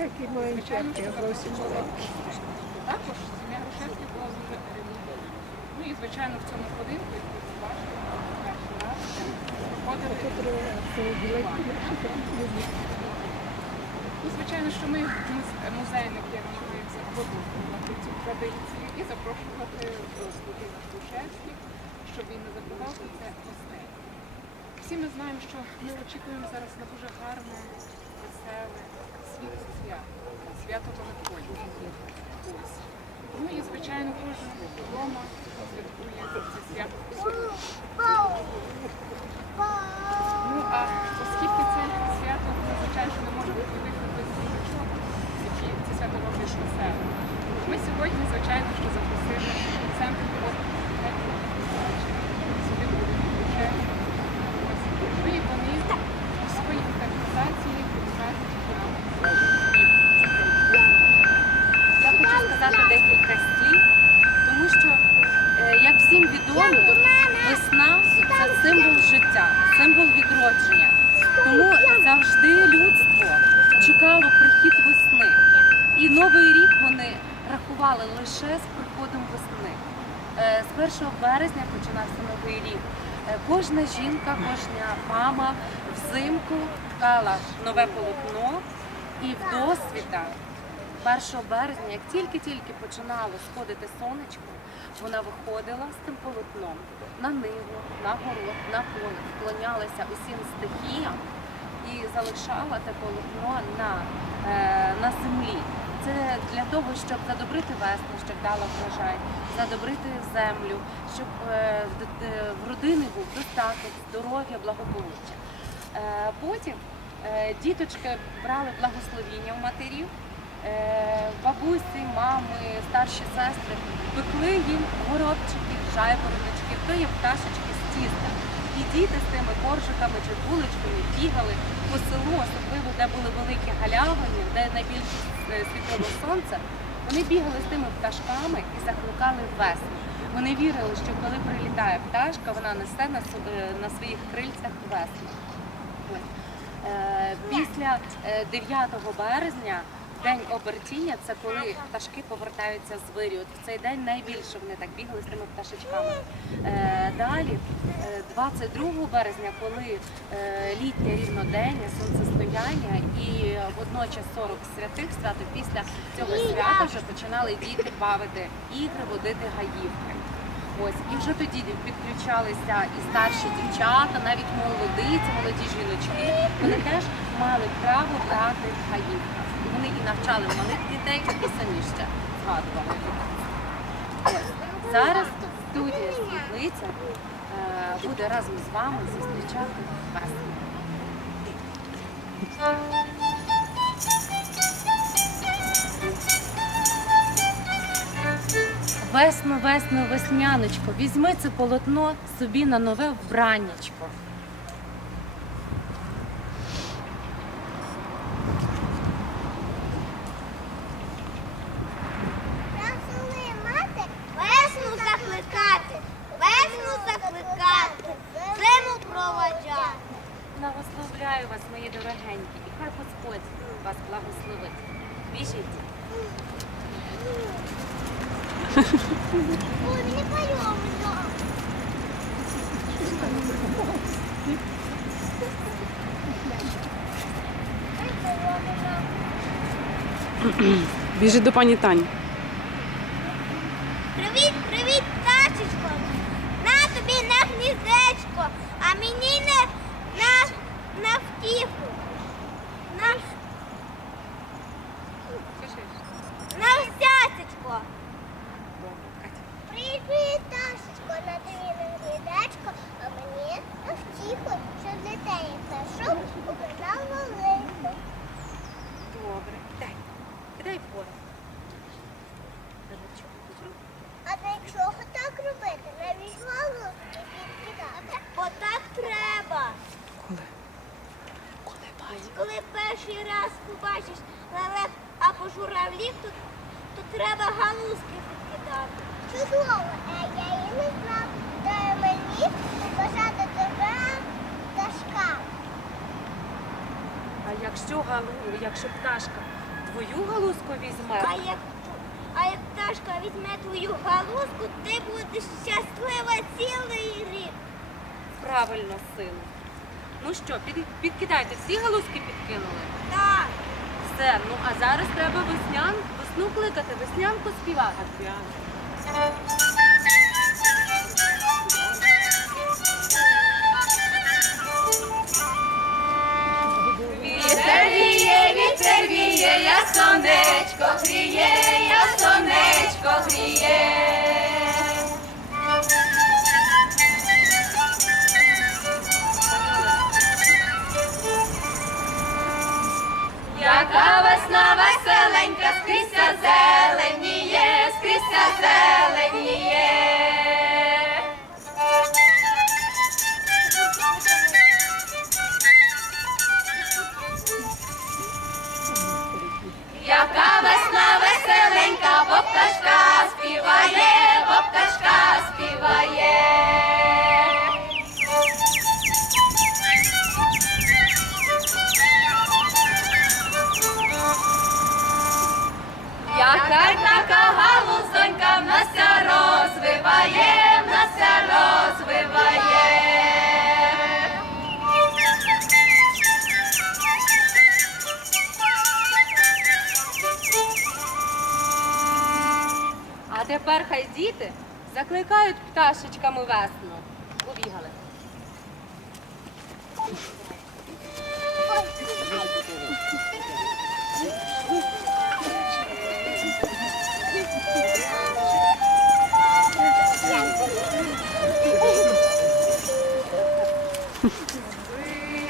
маленькі, а ті зовсім маленькі. Також сім'я Грушевських була дуже релігійна. Ну і звичайно в цьому будинку, який ви бачите, перший раз проходили. Ну, звичайно, що ми, муз- музейники, намагаємося продовжувати цю традицію і запрошувати будинок Грушевських, щоб він не забував про це гостей. Всі ми знаємо, що ми очікуємо зараз на дуже гарне, веселе, свято, Великодня. Ось. Ну і, звичайно, кожен вдома святкує це свято. Ну а оскільки це свято, ну, звичайно, що не може бути вихід без діточок, які це свято роблять веселе. Ми сьогодні, звичайно, що запросили центр от сюди будуть вже. Ось. Ну і вони у своїй інтерпретації покажуть нам. Я хочу сказати декілька слів, тому що, е, як всім весна це символ життя, символ відродження. Тому завжди людство чекало прихід весни. І новий рік вони рахували лише з приходом весни. Е, З 1 березня починався новий рік. Е, Кожна жінка, кожна мама взимку ткала нове полотно і в досвіта 1 березня, як тільки-тільки починало сходити сонечко, вона виходила з тим полотном на ниву, на город, на поле, вклонялася усім стихіям і залишала те полотно на, е, на землі. Це для того, щоб задобрити весну, щоб дала врожай, задобрити землю, щоб е, в родини був достаток, здоров'я, благополуччя. Е, Потім е, діточки брали благословіння в матерів, Е, бабусі, мами, старші сестри пекли їм горобчиків, жайвороночків, то є пташечки з тіста. І діти з тими коржиками чи булочками бігали по селу, особливо де були великі галявини, де найбільше е, світило сонце. Вони бігали з тими пташками і закликали весну. Вони вірили, що коли прилітає пташка, вона несе на, е, своїх крильцях весну. Е, Після е, 9 березня день обертіння це коли пташки повертаються з вирі. В цей день найбільше вони так бігали з тими пташечками. Е, Далі, е, 22 березня, коли е, літнє рівнодення, сонцестояння і водночас 40 святих свято після цього свята вже починали діти бавити ігри, водити гаївки. Ось і вже тоді підключалися і старші дівчата, навіть молодиці, молоді жіночки. Вони теж мали право брати. І вони і навчали малих дітей, і самі ще згадували. Зараз студія Світлиця е, буде разом з вами зустрічати весну. Весно, весно, весняночко, візьми це полотно собі на нове вбраннячко. Дорогенькі, і хай Господь вас благословить. Біжіть. Ой, мені пойомно. Біжи до пані Тані. Привіт, привіт, пташечко. На тобі на гніздечко, а мені не на втіху. На, на всяцечко. Привіт, пташечко, на тобі на гніздечко, а мені на втіху, щоб для тебе пташок украдав маленьку. Добре, дай. Дай пору. А для чого так робити? Навіть голову і підкидати. Отак треба. Коли? Коли пані? Коли перший раз побачиш лелек або журавлів, то, то треба галузки підкидати. Чудово, а я і не знав. Дай мені побажати тебе пташка. А якщо галу, якщо пташка твою галузку візьме. А як, а як пташка візьме твою галузку, ти будеш щаслива цілий рік. Правильно, сину. Ну що, під, підкидайте, всі галузки підкинули? Так. Все, ну а зараз треба веснян, весну кликати, веснянку співати. Яка весна веселенька, бо пташка співає, бо пташка співає. Яка така галузонька в нас розвиває, в нас розвиває. Тепер хай діти закликають пташечками весну. Побігали.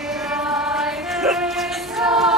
Вирай, вирай,